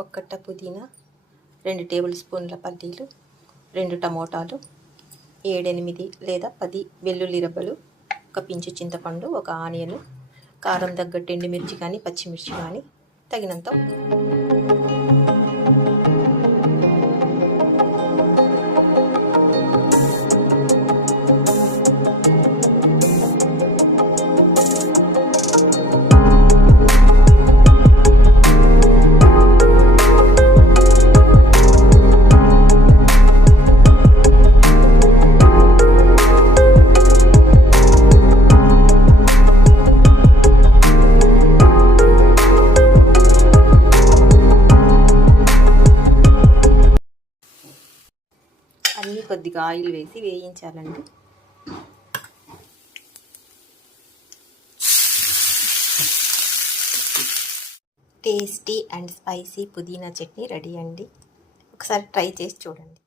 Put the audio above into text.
ఒక కట్ట పుదీనా, 2 టేబుల్ స్పూన్ల పల్లీలు, 2 టమోటాలు, 7-8 లేదా 10 వెల్లుల్లి రెబ్బలు, ఒక పించు చింతపండు, ఒక ఆనియన్, కారం తగ్గట్టు ఎండుమిర్చి కానీ పచ్చిమిర్చి కానీ, తగినంత అన్నీ కొద్దిగా ఆయిల్ వేసి వేయించాలండి. టేస్టీ అండ్ స్పైసీ పుదీనా చట్నీ రెడీ అండి. ఒకసారి ట్రై చేసి చూడండి.